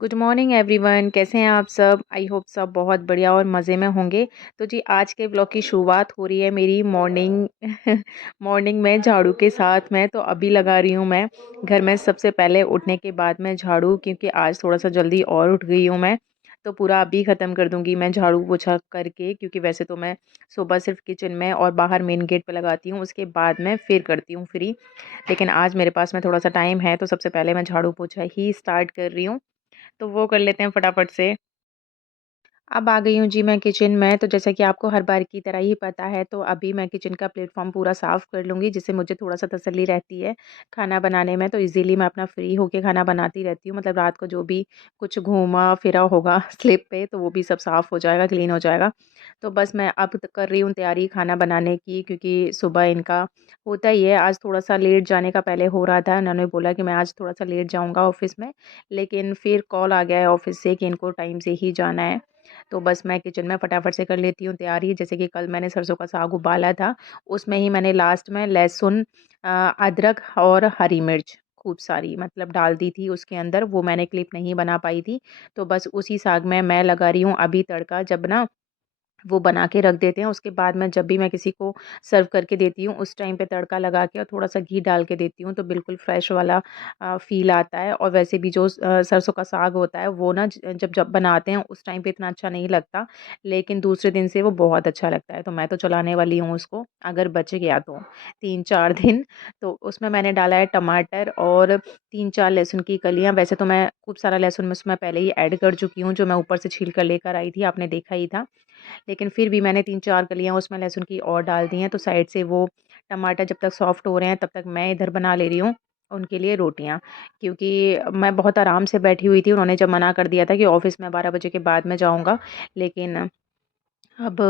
Good morning everyone, कैसे हैं आप सब। आई होप सब बहुत बढ़िया और मज़े में होंगे। तो जी आज के ब्लॉग की शुरुआत हो रही है मेरी मॉर्निंग मॉर्निंग में झाड़ू के साथ। मैं तो अभी लगा रही हूँ मैं घर में सबसे पहले उठने के बाद मैं झाड़ू, क्योंकि आज थोड़ा सा जल्दी और उठ गई हूँ मैं। तो पूरा अभी ख़त्म कर दूंगी मैं झाड़ू पोछा करके, क्योंकि वैसे तो मैं सुबह सिर्फ किचन में और बाहर मेन गेट पे लगाती हूँ, उसके बाद मैं फिर करती हूँ फ्री। लेकिन आज मेरे पास में थोड़ा सा टाइम है, तो सबसे पहले मैं झाड़ू पोछा ही स्टार्ट कर रही हूँ। तो वो कर लेते हैं फटाफट से। अब आ गई हूँ जी मैं किचन में। तो जैसा कि आपको हर बार की तरह ही पता है, तो अभी मैं किचन का प्लेटफ़ॉर्म पूरा साफ़ कर लूँगी, जिससे मुझे थोड़ा-सा तसल्ली रहती है खाना बनाने में। तो इज़िली मैं अपना फ्री होके खाना बनाती रहती हूँ। मतलब रात को जो भी कुछ घूमा-फिरा होगा स्लिप पे, तो वो भी सब साफ़ हो जाएगा, क्लीन हो जाएगा। तो बस मैं अब कर रही हूँ तैयारी खाना बनाने की, क्योंकि सुबह इनका होता ही है। आज थोड़ा-सा लेट जाने का पहले हो रहा था। इन्होंने बोला कि मैं आज थोड़ा-सा लेट जाऊँगा ऑफ़िस में, लेकिन फिर कॉल आ गया है ऑफ़िस से कि इनको टाइम से ही जाना है। तो बस मैं किचन में फटाफट से कर लेती हूँ तैयारी। जैसे कि कल मैंने सरसों का साग उबाला था, उसमें ही मैंने लास्ट में लहसुन, अदरक और हरी मिर्च खूब सारी मतलब डाल दी थी उसके अंदर। वो मैंने क्लिप नहीं बना पाई थी। तो बस उसी साग में मैं लगा रही हूँ अभी तड़का। जब ना वो बना के रख देते हैं, उसके बाद में जब भी मैं किसी को सर्व करके देती हूँ, उस टाइम पे तड़का लगा के और थोड़ा-सा घी डाल के देती हूँ, तो बिल्कुल फ्रेश वाला फ़ील आता है। और वैसे भी जो सरसों का साग होता है, वो ना जब जब बनाते हैं उस टाइम पे इतना अच्छा नहीं लगता, लेकिन दूसरे दिन से वो बहुत अच्छा लगता है। तो मैं तो चलाने वाली हूँ उसको, अगर बच गया तो 3-4 दिन। तो उसमें मैंने डाला है टमाटर और 3-4 लहसुन की कलियाँ। वैसे तो मैं खूब सारा लहसुन मैं उसमें पहले ही ऐड कर चुकी हूँ, जो मैं ऊपर से छील कर लेकर आई थी, आपने देखा ही था। लेकिन फिर भी मैंने 3-4 कलियाँ उसमें लहसुन की और डाल दी हैं। तो साइड से वो टमाटर जब तक सॉफ्ट हो रहे हैं, तब तक मैं इधर बना ले रही हूँ उनके लिए रोटियाँ। क्योंकि मैं बहुत आराम से बैठी हुई थी, उन्होंने जब मना कर दिया था कि ऑफ़िस में 12 बजे के बाद मैं जाऊँगा। लेकिन अब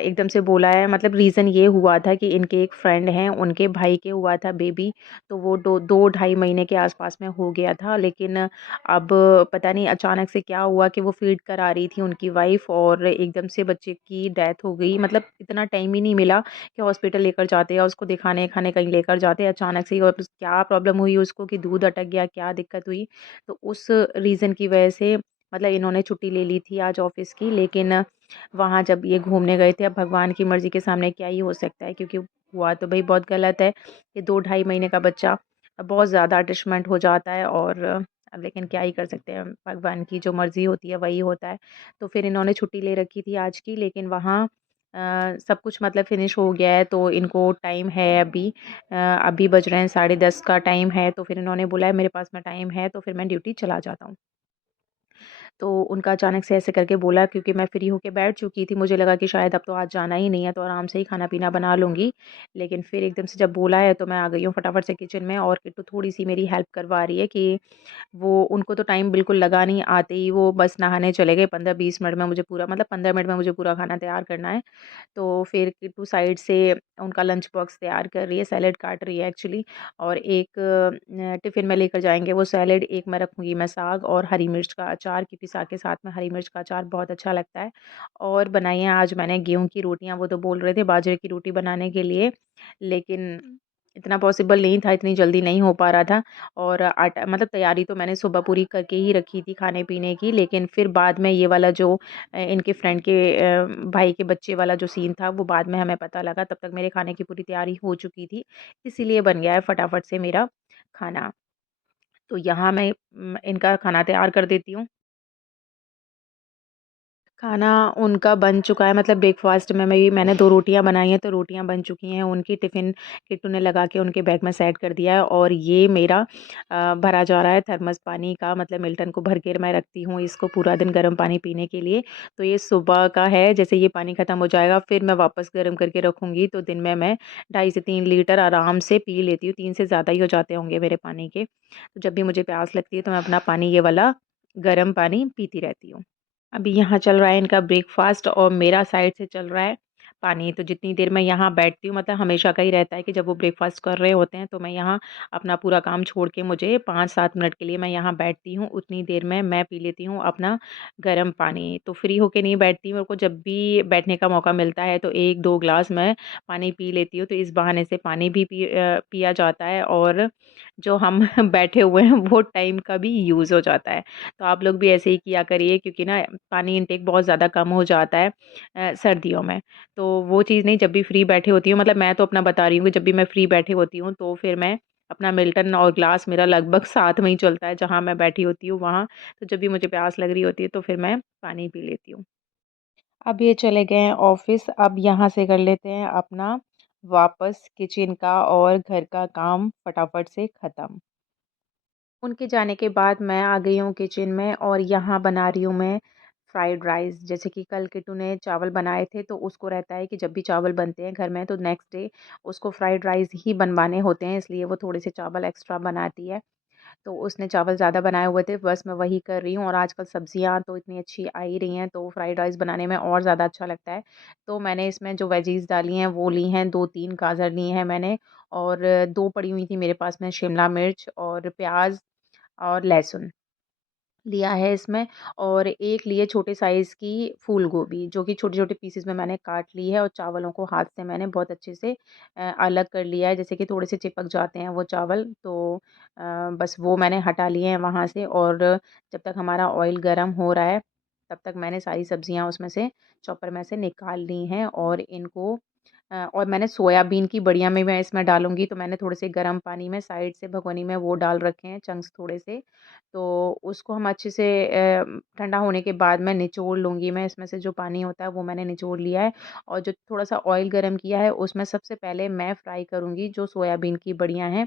एकदम से बोला है, मतलब रीज़न ये हुआ था कि इनके एक फ्रेंड हैं, उनके भाई के हुआ था बेबी। तो वो दो 2 ढाई महीने के आस-पास में हो गया था। लेकिन अब पता नहीं अचानक से क्या हुआ कि वो फ़ीड करा रही थी उनकी वाइफ़, और एकदम से बच्चे की डेथ हो गई। मतलब इतना टाइम ही नहीं मिला कि हॉस्पिटल लेकर जाते या उसको दिखाने-खाने कहीं लेकर जाते। अचानक से ही, और क्या प्रॉब्लम हुई उसको कि दूध अटक गया, क्या दिक्कत हुई। तो उस रीज़न की वजह से मतलब इन्होंने छुट्टी ले ली थी आज ऑफ़िस की। लेकिन वहाँ जब ये घूमने गए थे, अब भगवान की मर्ज़ी के सामने क्या ही हो सकता है, क्योंकि हुआ तो भई बहुत गलत है। ये 2 ढाई महीने का बच्चा बहुत ज़्यादा अटैचमेंट हो जाता है। और अब लेकिन क्या ही कर सकते हैं, भगवान की जो मर्ज़ी होती है वही होता है। तो फिर इन्होंने छुट्टी ले रखी थी आज की, लेकिन वहाँ सब कुछ मतलब फ़िनिश हो गया है। तो इनको टाइम है अभी, अभी बज रहे हैं 10:30 का टाइम है। तो फिर इन्होंने बोला है मेरे पास में टाइम है, तो फिर मैं ड्यूटी चला जाता हूँ। तो उनका अचानक से ऐसे करके बोला, क्योंकि मैं फ्री होके बैठ चुकी थी। मुझे लगा कि शायद अब तो आज जाना ही नहीं है, तो आराम से ही खाना-पीना बना लूँगी। लेकिन फिर एकदम से जब बोला है, तो मैं आ गई हूँ फटाफट से किचन में। और किट्टू थोड़ी-सी मेरी हेल्प करवा रही है कि वो उनको तो टाइम बिल्कुल लगा नहीं, आते ही वो बस नहाने चले गए। 15-20 मिनट में मुझे पूरा, मतलब 15 मिनट में मुझे पूरा खाना तैयार करना है। तो फिर किट्टू साइड से उनका लंच बॉक्स तैयार कर रही है, सैलेड काट रही है एक्चुअली। और एक टिफ़िन में लेकर जाएँगे वो सैलेड, एक में रखूँगी मैं साग और हरी मिर्च का अचार, क्योंकि साग के साथ में हरी मिर्च का अचार बहुत अच्छा लगता है। और बनाई हैं आज मैंने गेहूँ की रोटियाँ। वो तो बोल रहे थे बाजरे की रोटी बनाने के लिए, लेकिन इतना पॉसिबल नहीं था, इतनी जल्दी नहीं हो पा रहा था। और आटा मतलब तैयारी तो मैंने सुबह पूरी करके ही रखी थी खाने-पीने की, लेकिन फिर बाद में ये वाला जो इनके फ्रेंड के भाई के बच्चे वाला जो सीन था, वो बाद में हमें पता लगा। तब तक मेरे खाने की पूरी तैयारी हो चुकी थी, इसीलिए बन गया है फटाफट से मेरा खाना। तो यहाँ मैं इनका खाना तैयार कर देती हूँ। खाना उनका बन चुका है, मतलब ब्रेकफ़ास्ट में मैंने 2 रोटियाँ बनाई हैं, तो रोटियाँ बन चुकी हैं उनकी। टिफ़िन किट्टू ने लगा के उनके बैग में सेट कर दिया है। और ये मेरा भरा जा रहा है थर्मस पानी का, मतलब मिल्टन को भर के मैं रखती हूँ इसको पूरा दिन गर्म पानी पीने के लिए। तो ये सुबह का है, जैसे ये पानी ख़त्म हो जाएगा फिर मैं वापस गर्म करके रखूँगी। तो दिन में मैं 2.5 से 3 लीटर आराम से पी लेती हूँ, 3 से ज़्यादा ही हो जाते होंगे मेरे पानी के। तो जब भी मुझे प्यास लगती है, तो मैं अपना पानी ये वाला गर्म पानी पीती रहती हूँ। अभी यहाँ चल रहा है इनका ब्रेकफ़ास्ट, और मेरा साइड से चल रहा है पानी। तो जितनी देर मैं यहाँ बैठती हूँ, मतलब हमेशा का ही रहता है कि जब वो ब्रेकफ़ास्ट कर रहे होते हैं, तो मैं यहाँ अपना पूरा काम छोड़ के मुझे 5-7 मिनट के लिए मैं यहाँ बैठती हूँ। उतनी देर में मैं पी लेती हूँ अपना गर्म पानी। तो फ्री होके नहीं बैठती, मेरे को जब भी बैठने का मौका मिलता है, तो 1-2 ग्लास मैं पानी पी लेती हूँ। तो इस बहाने से पानी भी पिया जाता है, और जो हम बैठे हुए हैं वो टाइम का भी यूज़ हो जाता है। तो आप लोग भी ऐसे ही किया करिए, क्योंकि ना पानी इनटेक बहुत ज़्यादा कम हो जाता है सर्दियों में। तो वो चीज़ नहीं, जब भी फ्री बैठी होती हूँ, मतलब मैं तो अपना बता रही हूँ कि जब भी मैं फ्री बैठी होती हूँ तो फिर मैं अपना मिल्टन और ग्लास मेरा लगभग साथ में ही चलता है, जहाँ मैं बैठी होती हूँ वहाँ। तो जब भी मुझे प्यास लग रही होती है तो फिर मैं पानी पी लेती हूँ। अब ये चले गए हैं ऑफ़िस, अब यहाँ से कर लेते हैं अपना वापस किचन का और घर का काम फटाफट से ख़त्म। उनके जाने के बाद मैं आ गई हूँ किचन में और यहाँ बना रही हूँ मैं फ्राइड राइस। जैसे कि कल किट्टू ने चावल बनाए थे, तो उसको रहता है कि जब भी चावल बनते हैं घर में तो नेक्स्ट डे उसको फ्राइड राइस ही बनवाने होते हैं, इसलिए वो थोड़े से चावल एक्स्ट्रा बनाती है। तो उसने चावल ज़्यादा बनाए हुए थे, बस मैं वही कर रही हूँ। और आजकल सब्जियाँ तो इतनी अच्छी आ ही रही हैं, तो फ्राइड राइस बनाने में और ज़्यादा अच्छा लगता है। तो मैंने इसमें जो वेजीज़ डाली हैं वो ली हैं, 2-3 गाजर ली हैं मैंने, और 2 पड़ी हुई थी मेरे पास में शिमला मिर्च और प्याज़ और लहसुन लिया है इसमें। और एक लिए छोटे साइज़ की फूल गोभी, जो कि छोटे-छोटे पीसेज़ में मैंने काट ली है, और चावलों को हाथ से मैंने बहुत अच्छे से अलग कर लिया है, जैसे कि थोड़े से चिपक जाते हैं वो चावल। तो बस वो मैंने हटा लिए हैं वहाँ से। और जब तक हमारा ऑयल गरम हो रहा है, तब तक मैंने सारी सब्जियाँ उसमें से चॉपर में से निकाल ली हैं, और इनको और मैंने सोयाबीन की बड़ियाँ में मैं इसमें डालूँगी, तो मैंने थोड़े से गर्म पानी में साइड से भगोनी में वो डाल रखे हैं चंक्स थोड़े से। तो उसको हम अच्छे से ठंडा होने के बाद मैं निचोड़ लूँगी, मैं इसमें से जो पानी होता है वो मैंने निचोड़ लिया है। और जो थोड़ा-सा ऑयल गरम किया है उसमें सबसे पहले मैं फ्राई करूँगी जो सोयाबीन की बड़ियाँ हैं।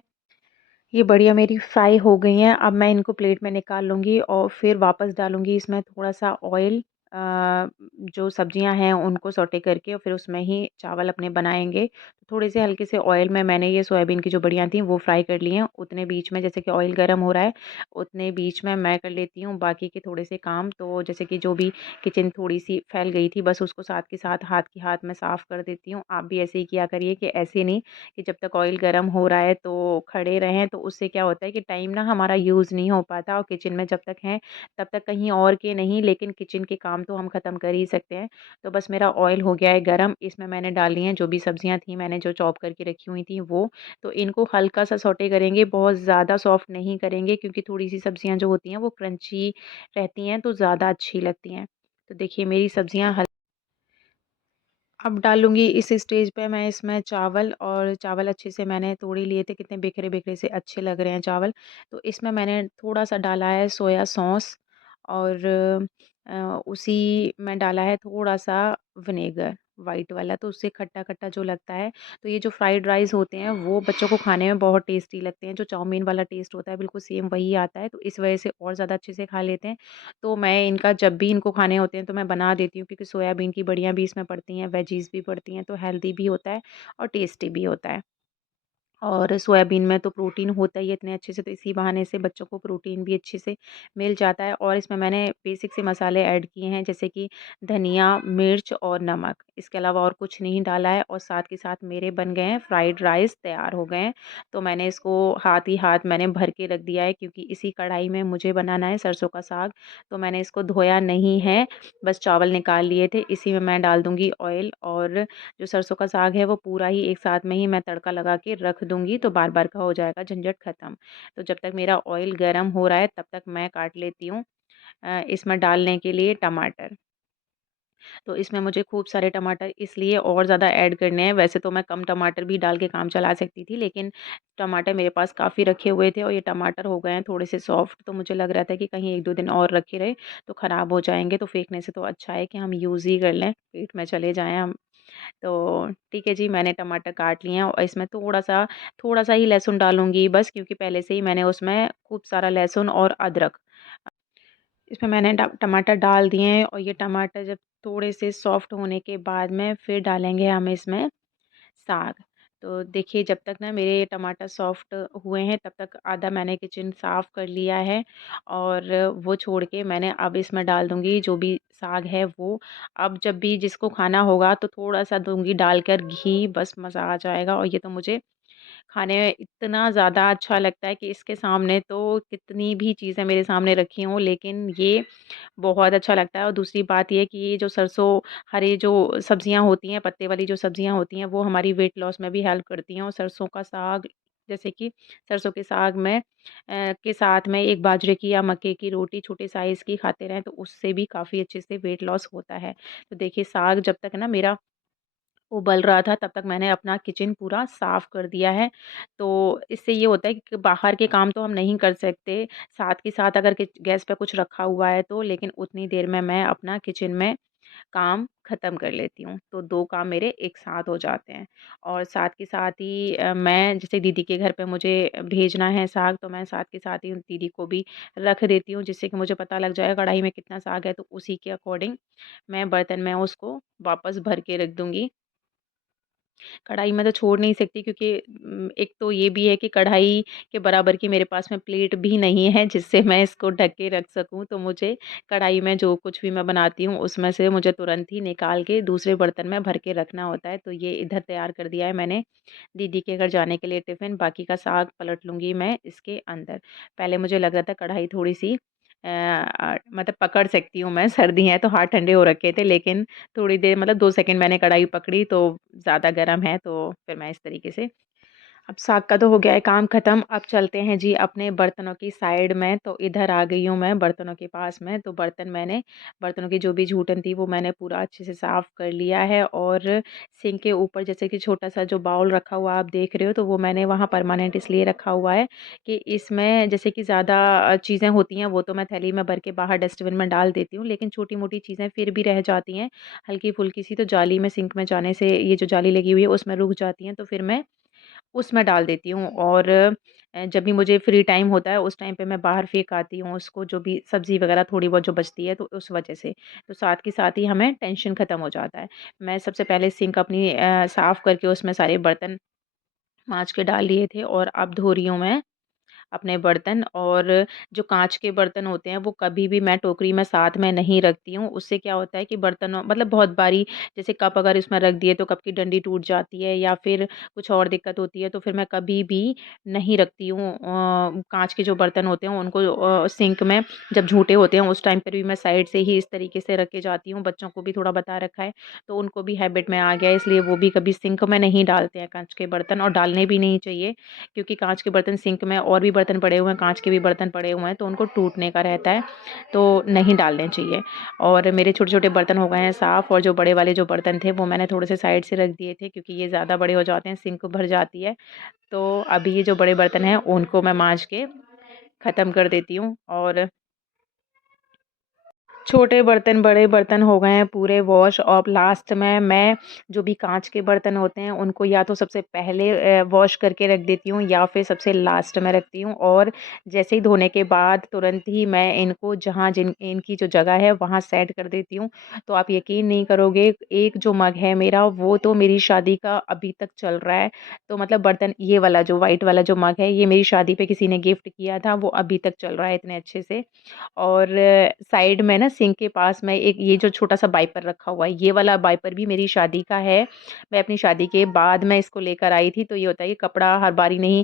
ये बढ़िया मेरी फ्राई हो गई हैं, अब मैं इनको प्लेट में निकाल लूँगी और फिर वापस डालूँगी इसमें थोड़ा-सा ऑयल। जो सब्जियाँ हैं उनको सौटे करके और फिर उसमें ही चावल अपने बनाएँगे। थोड़े से हल्के से ऑयल में मैंने ये सोयाबीन की जो बड़ियाँ थी वो फ्राई कर ली हैं। उतने बीच में जैसे कि ऑयल गरम हो रहा है, उतने बीच में मैं कर लेती हूँ बाकी के थोड़े से काम। तो जैसे कि जो भी किचन थोड़ी-सी फैल गई थी, बस उसको साथ के साथ हाथ के हाथ में साफ़ कर देती हूँ। आप भी ऐसे ही किया करिए कि ऐसे नहीं कि जब तक ऑयल गरम हो रहा है तो खड़े रहें, तो उससे क्या होता है कि टाइम ना हमारा यूज़ नहीं हो पाता, और किचन में जब तक हैं तब तक कहीं और के नहीं, लेकिन किचन के काम तो हम ख़त्म कर ही सकते हैं। तो बस मेरा ऑयल हो गया है गरम, इसमें मैंने डाली हैं जो भी सब्जियां थी मैंने जो चॉप करके रखी हुई थी वो। तो इनको हल्का सा सौटे करेंगे, बहुत ज़्यादा सॉफ्ट नहीं करेंगे, क्योंकि थोड़ी सी सब्जियां जो होती हैं वो क्रंची रहती हैं तो ज़्यादा अच्छी लगती हैं। तो देखिए मेरी सब्जियां अब डालूँगी इस स्टेज पे मैं इसमें चावल, और चावल अच्छे से मैंने तोड़ ही लिए थे, कितने बिखरे-बिखरे से अच्छे लग रहे हैं चावल। तो इसमें मैंने थोड़ा-सा डाला है सोया सॉस, और उसी में डाला है थोड़ा-सा विनेगर व्हाइट वाला, तो उससे खट्टा-खट्टा जो लगता है। तो ये जो फ्राइड राइस होते हैं वो बच्चों को खाने में बहुत टेस्टी लगते हैं, जो चाउमीन वाला टेस्ट होता है बिल्कुल सेम वही आता है, तो इस वजह से और ज़्यादा अच्छे से खा लेते हैं। तो मैं इनका जब भी इनको खाने होते हैं तो मैं बना देती हूँ, क्योंकि सोयाबीन की बड़ियाँ भी इसमें पड़ती हैं, वेजीज़ भी पड़ती हैं, तो हेल्दी भी होता है और टेस्टी भी होता है। और सोयाबीन में तो प्रोटीन होता ही है इतने अच्छे से, तो इसी बहाने से बच्चों को प्रोटीन भी अच्छे से मिल जाता है। और इसमें मैंने बेसिक से मसाले ऐड किए हैं, जैसे कि धनिया, मिर्च और नमक। इसके अलावा और कुछ नहीं डाला है, और साथ के साथ मेरे बन गए हैं फ्राइड राइस, तैयार हो गए हैं। तो मैंने इसको हाथ ही हाथ मैंने भर के रख दिया है, क्योंकि इसी कढ़ाई में मुझे बनाना है सरसों का साग। तो मैंने इसको धोया नहीं है, बस चावल निकाल लिए थे। इसी में मैं डाल दूँगी ऑयल, और जो सरसों का साग है वो पूरा ही एक साथ में ही मैं तड़का लगा के रख दूँगी, तो बार-बार का हो जाएगा, झंझट खत्म। तो जब तक मेरा ऑयल गरम हो रहा है तब तक मैं काट लेती हूँ इसमें डालने के लिए टमाटर। तो इसमें मुझे खूब सारे टमाटर इसलिए और ज़्यादा ऐड करने हैं, वैसे तो मैं कम टमाटर भी डाल के काम चला सकती थी, लेकिन टमाटर मेरे पास काफ़ी रखे हुए थे और ये टमाटर हो गए हैं थोड़े से सॉफ्ट, तो मुझे लग रहा था कि कहीं 1-2 दिन और रखे रहे तो ख़राब हो जाएँगे, तो फेंकने से तो अच्छा है कि हम यूज़ ही कर लें, पेट में चले जाएँ हम। तो ठीक है जी, मैंने टमाटर काट लिए हैं, और इसमें थोड़ा-सा ही लहसुन डालूँगी बस, क्योंकि पहले से ही मैंने उसमें खूब सारा लहसुन और अदरक, इसमें मैंने ड टमाटर डाल दिए हैं, और ये टमाटर जब थोड़े से सॉफ्ट होने के बाद में फिर डालेंगे हम इसमें साग। तो देखिए जब तक ना मेरे टमाटर सॉफ्ट हुए हैं तब तक आधा मैंने किचन साफ़ कर लिया है, और वो छोड़ के मैंने अब इसमें डाल दूँगी जो भी साग है वो। अब जब भी जिसको खाना होगा तो थोड़ा-सा दूँगी डालकर घी, बस मज़ा आ जाएगा। और ये तो मुझे खाने में इतना ज़्यादा अच्छा लगता है कि इसके सामने तो कितनी भी चीज़ें मेरे सामने रखी हों, लेकिन ये बहुत अच्छा लगता है। और दूसरी बात ये है कि ये जो सरसों हरी जो सब्जियाँ होती हैं, पत्ते वाली जो सब्जियाँ होती हैं, वो हमारी वेट लॉस में भी हेल्प करती हैं, और सरसों का साग जैसे कि सरसों के साग में के साथ में एक बाजरे की या मक्के की रोटी छोटे साइज़ की खाते रहें तो उससे भी काफ़ी अच्छे से वेट लॉस होता है। तो देखिए साग जब तक ना मेरा उबल रहा था तब तक मैंने अपना किचन पूरा साफ़ कर दिया है। तो इससे ये होता है कि बाहर के काम तो हम नहीं कर सकते, साथ के साथ अगर कि गैस पे कुछ रखा हुआ है तो लेकिन उतनी देर में मैं अपना किचन में काम ख़त्म कर लेती हूँ। तो 2 काम मेरे एक साथ हो जाते हैं और साथ के साथ ही मैं जैसे दीदी के घर पे मुझे भेजना है साग तो मैं साथ के साथ ही उन दीदी को भी रख देती हूँ जिससे कि मुझे पता लग जाएगा कढ़ाई में कितना साग है तो उसी के अकॉर्डिंग मैं बर्तन में उसको वापस भर के रख दूँगी। कढ़ाई में तो छोड़ नहीं सकती क्योंकि एक तो ये भी है कि कढ़ाई के बराबर की मेरे पास में प्लेट भी नहीं है जिससे मैं इसको ढक के रख सकूँ। तो मुझे कढ़ाई में जो कुछ भी मैं बनाती हूँ उसमें से मुझे तुरंत ही निकाल के दूसरे बर्तन में भर के रखना होता है। तो ये इधर तैयार कर दिया है मैंने दीदी के घर जाने के लिए टिफ़िन, बाकी का साग पलट लूँगी मैं इसके अंदर। पहले मुझे लग रहा था कढ़ाई थोड़ी-सी मतलब पकड़ सकती हूँ मैं, सर्दी है तो हाथ ठंडे हो रखे थे लेकिन थोड़ी देर मतलब 2 सेकंड मैंने कढ़ाई पकड़ी तो ज़्यादा गर्म है तो फिर मैं इस तरीके से अब साग का तो हो गया है काम ख़त्म, अब चलते हैं जी अपने बर्तनों की साइड में, तो इधर आ गई हूँ मैं बर्तनों के पास में, तो बर्तनों की जो भी जूठन थी वो मैंने पूरा अच्छे से साफ़ कर लिया है और सिंक के ऊपर जैसे कि छोटा-सा जो बाउल रखा हुआ आप देख रहे हो, तो वो मैंने वहाँ परमानेंट इसलिए रखा हुआ है कि इसमें जैसे कि ज़्यादा चीज़ें होती हैं, वो तो मैं थैली में भर के बाहर डस्टबिन में डाल देती हूँ, लेकिन छोटी-मोटी चीज़ें फिर भी रह जाती हैं, हल्की-फुल्की सी, तो जाली में सिंक में जाने से ये जो जाली लगी हुई है, उसमें रुक जाती हैं, तो फिर मैं उसमें डाल देती हूँ और जब भी मुझे फ्री टाइम होता है उस टाइम पे मैं बाहर फेंक आती हूँ उसको जो भी सब्ज़ी वग़ैरह थोड़ी बहुत जो बचती है तो उस वजह से। तो साथ के साथ ही हमें टेंशन ख़त्म हो जाता है। मैं सबसे पहले सिंक अपनी साफ़ करके उसमें सारे बर्तन माँज के डाल लिए थे और अब धो रही हूँ मैं अपने बर्तन और जो काँच के बर्तन होते हैं वो कभी भी मैं टोकरी में साथ में नहीं रखती हूँ। उससे क्या होता है कि बर्तनों मतलब बहुत बारी जैसे कप अगर इसमें रख दिए तो कप की डंडी टूट जाती है या फिर कुछ और दिक्कत होती है तो फिर मैं कभी भी नहीं रखती हूँ। काँच के जो बर्तन होते हैं उनको सिंक में जब झूठे होते हैं उस टाइम पर भी मैं साइड से ही इस तरीके से रख के जाती हूँ। बच्चों को भी थोड़ा बता रखा है तो उनको भी हैबिट में आ गया है इसलिए वो भी कभी सिंक में नहीं डालते हैं काँच के बर्तन और डालने भी नहीं चाहिए। क्योंकि काँच के बर्तन सिंक में और भी बर्तन पड़े हुए हैं, काँच के भी बर्तन पड़े हुए हैं, तो उनको टूटने का रहता है, तो नहीं डालने चाहिए। और मेरे छोटे-छोटे बर्तन हो गए हैं साफ़ और जो बड़े वाले जो बर्तन थे, वो मैंने थोड़े से साइड से रख दिए थे क्योंकि ये ज़्यादा बड़े हो जाते हैं, सिंक भर जाती है। तो अभी ये जो बड़े बर्तन हैं, उनको मैं माँज के ख़त्म कर देती हूँ और छोटे बर्तन, बड़े बर्तन हो गए हैं पूरे वॉश और लास्ट में मैं जो भी काँच के बर्तन होते हैं उनको या तो सबसे पहले वॉश करके रख देती हूँ या फिर सबसे लास्ट में रखती हूँ और जैसे ही धोने के बाद तुरंत ही मैं इनको जहाँ जिन इनकी जो जगह है वहाँ सेट कर देती हूँ। तो आप यकीन नहीं करोगे एक जो मग है मेरा वो तो मेरी शादी का अभी तक चल रहा है। तो मतलब बर्तन ये वाला जो व्हाइट वाला जो मग है ये मेरी शादी पे किसी ने गिफ्ट किया था वो अभी तक चल रहा है इतने अच्छे से। और साइड में ना सिंक के पास में एक ये जो छोटा-सा वाइपर रखा हुआ है, ये वाला वाइपर भी मेरी शादी का है। मैं अपनी शादी के बाद मैं इसको लेकर आई थी, तो ये होता है कि कपड़ा हर बारी नहीं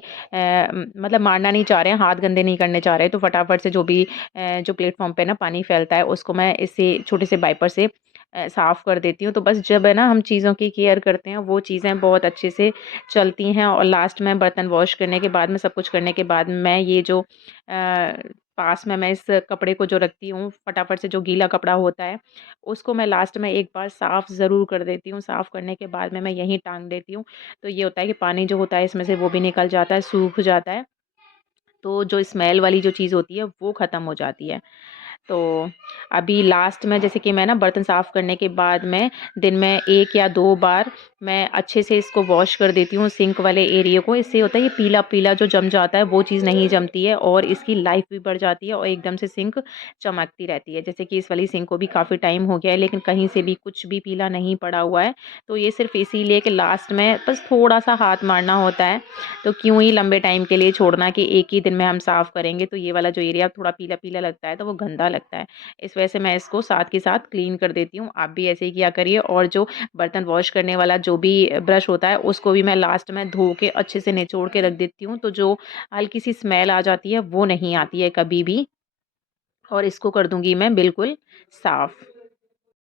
मतलब मारना नहीं चाह रहे हैं, हाथ गंदे नहीं करने चाह रहे हैं, तो फटाफट से जो भी जो प्लेटफ़ॉर्म पे ना पानी फैलता है, उसको मैं इसी छोटे से वाइपर से साफ़ कर देती हूँ। तो बस जब है ना हम चीज़ों की केयर करते हैं, वो चीज़ें बहुत अच्छे से चलती हैं और लास्ट में बर्तन वॉश करने के बाद में, सब कुछ करने के बाद मैं ये जो पास में मैं इस कपड़े को जो रखती हूँ, फटाफट से जो गीला कपड़ा होता है, उसको मैं लास्ट में एक बार साफ़ ज़रूर कर देती हूँ। साफ़ करने के बाद में मैं यहीं टाँग देती हूँ। तो ये होता है कि पानी जो होता है इसमें से वो भी निकल जाता है, सूख जाता है। तो जो स्मेल वाली जो चीज़ होती है, वो ख़त्म हो जाती है। तो अभी लास्ट में जैसे कि मैं ना बर्तन साफ़ करने के बाद में दिन में 1 या 2 बार मैं अच्छे से इसको वॉश कर देती हूँ सिंक वाले एरिया को। इससे होता है ये पीला-पीला जो जम जाता है वो चीज़ नहीं जमती है और इसकी लाइफ़ भी बढ़ जाती है और एकदम से सिंक चमकती रहती है। जैसे कि इस वाली सिंक को भी काफ़ी टाइम हो गया है लेकिन कहीं से भी कुछ भी पीला नहीं पड़ा हुआ है। तो ये सिर्फ़ इसीलिए कि लास्ट में बस थोड़ा-सा हाथ मारना होता है। तो क्यों ही लंबे टाइम के लिए छोड़ना कि एक ही दिन में हम साफ़ करेंगे तो ये वाला जो एरिया थोड़ा पीला-पीला लगता है तो वो गंदा लगता है। इस वजह से मैं इसको साथ के साथ क्लीन कर देती हूँ। आप भी ऐसे ही किया करिए और जो बर्तन वॉश करने वाला जो भी ब्रश होता है उसको भी मैं लास्ट में धो के अच्छे से निचोड़ के रख देती हूँ। तो जो हल्की-सी स्मेल आ जाती है वो नहीं आती है कभी भी और इसको कर दूँगी मैं बिल्कुल साफ़।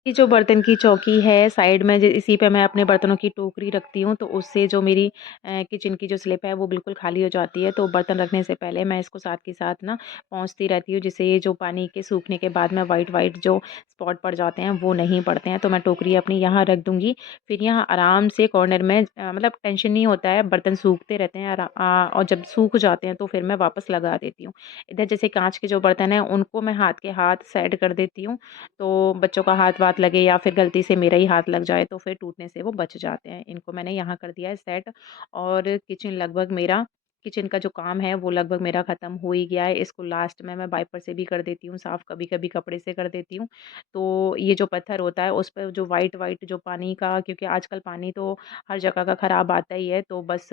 ये जो बर्तन की चौकी है साइड में इसी पे मैं अपने बर्तनों की टोकरी रखती हूँ, तो उससे जो मेरी किचन की जो स्लिप है वो बिल्कुल खाली हो जाती है। तो बर्तन रखने से पहले मैं इसको साथ के साथ ना पोंछती रहती हूँ, जिससे ये जो पानी के सूखने के बाद में वाइट वाइट जो स्पॉट पड़ जाते हैं वो नहीं पड़ते हैं। तो मैं टोकरी अपनी यहाँ रख दूँगी। फिर यहाँ आराम से कॉर्नर में मतलब टेंशन नहीं होता है, बर्तन सूखते रहते हैं और जब सूख जाते हैं तो फिर मैं वापस लगा देती हूँ। इधर जैसे काँच के जो बर्तन हैं उनको मैं हाथ के हाथ सेट कर देती हूँ, तो बच्चों का हाथ-वाथ लगे या फिर गलती से मेरा ही हाथ लग जाए तो फिर टूटने से वो बच जाते हैं। इनको मैंने यहाँ कर दिया है सेट, और किचन का जो काम है वो लगभग मेरा ख़त्म हो ही गया है। इसको लास्ट में मैं वाइपर से भी कर देती हूँ साफ़, कभी-कभी कपड़े से कर देती हूँ। तो ये जो पत्थर होता है उस पे जो व्हाइट-व्हाइट जो पानी का, क्योंकि आजकल पानी तो हर जगह का ख़राब आता ही है, तो बस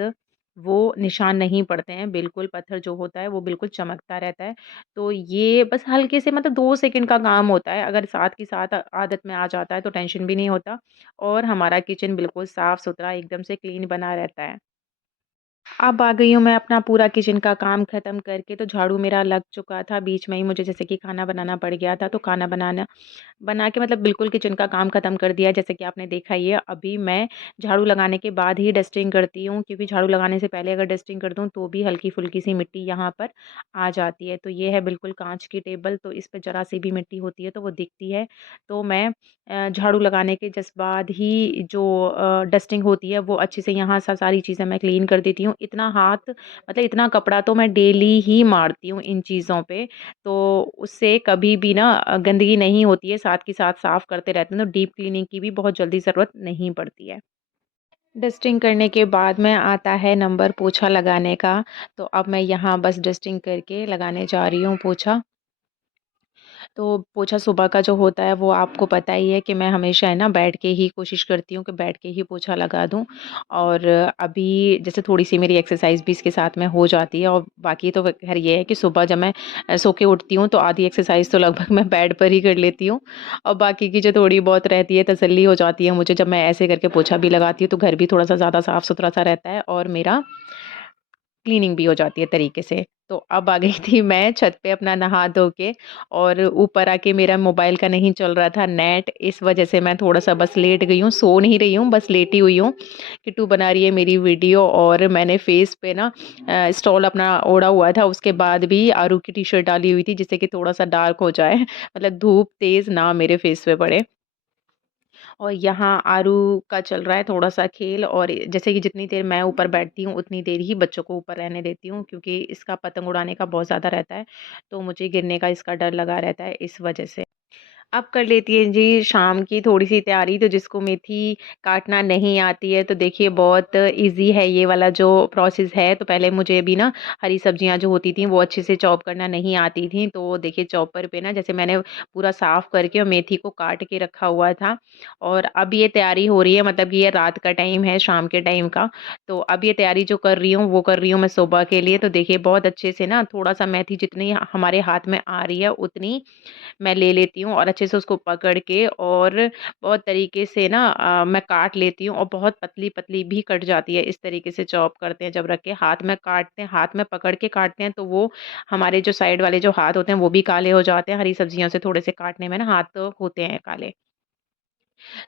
वो निशान नहीं पड़ते हैं। बिल्कुल पत्थर जो होता है वो बिल्कुल चमकता रहता है। तो ये बस हल्के से मतलब 2 सेकंड का काम होता है, अगर साथ के साथ आदत में आ जाता है तो टेंशन भी नहीं होता, और हमारा किचन बिल्कुल साफ-सुथरा एकदम से क्लीन बना रहता है। अब आ गई हूँ मैं अपना पूरा किचन का काम ख़त्म करके, तो झाड़ू मेरा लग चुका था। बीच में ही मुझे जैसे कि खाना बनाना पड़ गया था, तो खाना बना के मतलब बिल्कुल किचन का काम ख़त्म कर दिया, जैसे कि आपने देखा ही है। अभी मैं झाड़ू लगाने के बाद ही डस्टिंग करती हूँ, क्योंकि झाड़ू लगाने से पहले अगर डस्टिंग कर दूँ तो भी हल्की-फुल्की सी मिट्टी यहाँ पर आ जाती है। तो ये है बिल्कुल काँच की टेबल, तो इस पे ज़रा-सी भी मिट्टी होती है तो वो दिखती है। तो मैं झाड़ू लगाने के जस्ट बाद ही जो डस्टिंग होती है वो अच्छे से यहाँ सारी चीज़ें मैं क्लीन कर देती हूँ। इतना हाथ मतलब इतना कपड़ा तो मैं डेली ही मारती हूँ इन चीज़ों पे, तो उससे कभी भी ना गंदगी नहीं होती है, साथ के साथ साफ़ करते रहते हैं, तो डीप क्लीनिंग की भी बहुत जल्दी ज़रूरत नहीं पड़ती है। डस्टिंग करने के बाद में आता है नंबर पोछा लगाने का, तो अब मैं यहाँ बस डस्टिंग करके लगाने जा रही हूँ पोछा। तो पोछा सुबह का जो होता है वो आपको पता ही है कि मैं हमेशा है ना बैठ के ही कोशिश करती हूँ कि बैठ के ही पोछा लगा दूँ। और अभी जैसे थोड़ी-सी मेरी एक्सरसाइज़ भी इसके साथ में हो जाती है, और बाकी तो ख़ैर ये है कि सुबह जब मैं सो के उठती हूँ तो आधी एक्सरसाइज़ तो लगभग मैं बेड पर ही कर लेती हूँ, और बाकी की जो थोड़ी बहुत रहती है तसल्ली हो जाती है मुझे जब मैं ऐसे करके पोछा भी लगाती हूँ, तो घर भी थोड़ा-सा ज़्यादा साफ-सुथरा सा रहता है और मेरा क्लीनिंग भी हो जाती है तरीके से। तो अब आ गई थी मैं छत पे अपना नहा धो के, और ऊपर आके मेरा मोबाइल का नहीं चल रहा था नेट, इस वज़ह से मैं थोड़ा-सा बस लेट गई हूँ, सो नहीं रही हूँ, बस लेटी हुई हूँ। किट्टू बना रही है मेरी वीडियो, और मैंने फेस पे ना स्टॉल अपना ओढ़ा हुआ था, उसके बाद भी आरू की टी-शर्ट डाली हुई थी जिससे कि थोड़ा-सा डार्क हो जाए, मतलब धूप तेज़ ना मेरे फेस पे पड़े। और यहाँ आरू का चल रहा है थोड़ा-सा खेल, और जैसे कि जितनी देर मैं ऊपर बैठती हूँ, उतनी देर ही बच्चों को ऊपर रहने देती हूँ, क्योंकि इसका पतंग उड़ाने का बहुत ज़्यादा रहता है, तो मुझे गिरने का इसका डर लगा रहता है इस वजह से। अब कर लेती हैं जी शाम की थोड़ी-सी तैयारी, तो जिसको मेथी काटना नहीं आती है, तो देखिए बहुत ईज़ी है ये वाला जो प्रोसेस है। तो पहले मुझे भी ना हरी सब्जियाँ जो होती थीं, वो अच्छे से चॉप करना नहीं आती थीं। तो देखिए चॉपर पे ना जैसे मैंने पूरा साफ़ करके और मेथी को काट के रखा हुआ था, और अब ये तैयारी हो रही है, मतलब कि ये रात का टाइम है, शाम के टाइम का। तो अब ये तैयारी जो कर रही हूँ, वो कर रही हूँ मैं सुबह के लिए। तो देखिए बहुत अच्छे से ना थोड़ा-सा मेथी जितनी हमारे हाथ में आ रही है, उतनी मैं ले लेती हूँ, और अच्छे से उसको पकड़ के और बहुत तरीके से ना मैं काट लेती हूँ, और बहुत पतली-पतली भी कट जाती है। इस तरीके से चॉप करते हैं जब रख के हाथ में काटते हैं, हाथ में पकड़ के काटते हैं, तो वो हमारे जो साइड वाले जो हाथ होते हैं वो भी काले हो जाते हैं। हरी सब्जियों से थोड़े से काटने में ना हाथ होते हैं काले।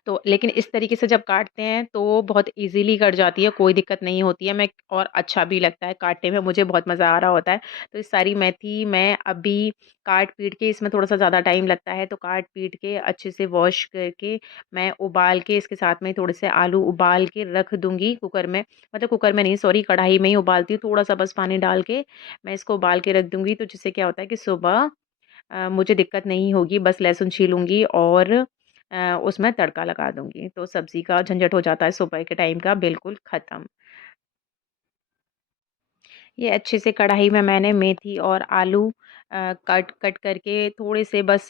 तो लेकिन इस तरीके से जब काटते हैं तो बहुत ईज़िली कट जाती है, कोई दिक्कत नहीं होती है। मैं और अच्छा भी लगता है काटने में, मुझे बहुत मज़ा आ रहा होता है। तो ये सारी मेथी मैं अभी काट-पीट के, इसमें थोड़ा-सा ज़्यादा टाइम लगता है, तो काट-पीट के अच्छे से वॉश करके मैं उबाल के इसके साथ में थोड़े से आलू उबाल के रख दूँगी कुकर में। मतलब कुकर में नहीं, सॉरी, कढ़ाई में ही उबालती हूँ, थोड़ा-सा बस पानी डाल के मैं इसको उबाल के रख दूँगी। तो जिससे क्या होता है कि सुबह मुझे दिक्कत नहीं होगी, बस लहसुन छीलूँगी और उसमें तड़का लगा दूँगी। तो सब्ज़ी का झंझट हो जाता है सुबह के टाइम का बिल्कुल ख़त्म। ये अच्छे से कढ़ाई में मैंने मेथी और आलू कट कट करके थोड़े से बस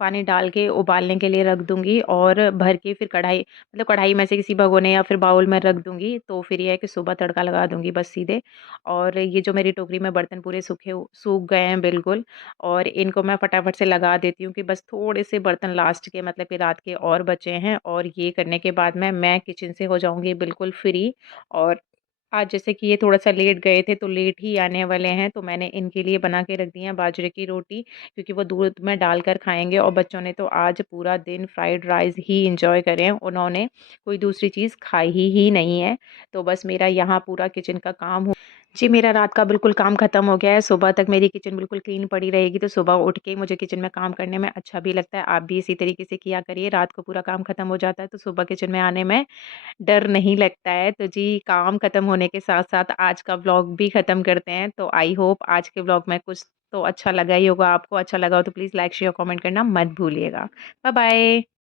पानी डाल के उबालने के लिए रख दूँगी, और भर के फिर कढ़ाई, मतलब कढ़ाई में से किसी भगोने या फिर बाउल में रख दूँगी। तो फिर ये है कि सुबह तड़का लगा दूँगी बस सीधे। और ये जो मेरी टोकरी में बर्तन पूरे सूख गए हैं बिल्कुल, और इनको मैं फटाफट से लगा देती हूँ कि बस थोड़े से बर्तन लास्ट के, मतलब कि रात के और बचे हैं, और ये करने के बाद मैं किचन से हो जाऊँगी बिल्कुल फ्री। और आज जैसे कि ये थोड़ा-सा लेट गए थे, तो लेट ही आने वाले हैं, तो मैंने इनके लिए बना के रख दी है बाजरे की रोटी, क्योंकि वो दूध में डालकर खाएँगे और बच्चों ने तो आज पूरा दिन फ्राइड राइस ही एन्जॉय करे हैं। उन्होंने कोई दूसरी चीज़ खाई ही नहीं है। तो बस मेरा यहाँ पूरा किचन का काम हो जी, मेरा रात का बिल्कुल काम ख़त्म हो गया है। सुबह तक मेरी किचन बिल्कुल क्लीन पड़ी रहेगी, तो सुबह उठ के मुझे किचन में काम करने में अच्छा भी लगता है। आप भी इसी तरीके से किया करिए, रात को पूरा काम ख़त्म हो जाता है, तो सुबह किचन में आने में डर नहीं लगता है। तो जी, काम खत्म होने के साथ-साथ आज का व्लॉग भी खत्म करते हैं। तो आई होप आज के व्लॉग में कुछ तो अच्छा लगा ही होगा आपको। अच्छा लगा हो तो प्लीज़ लाइक, शेयर, कमेंट करना मत भूलिएगा। Bye bye.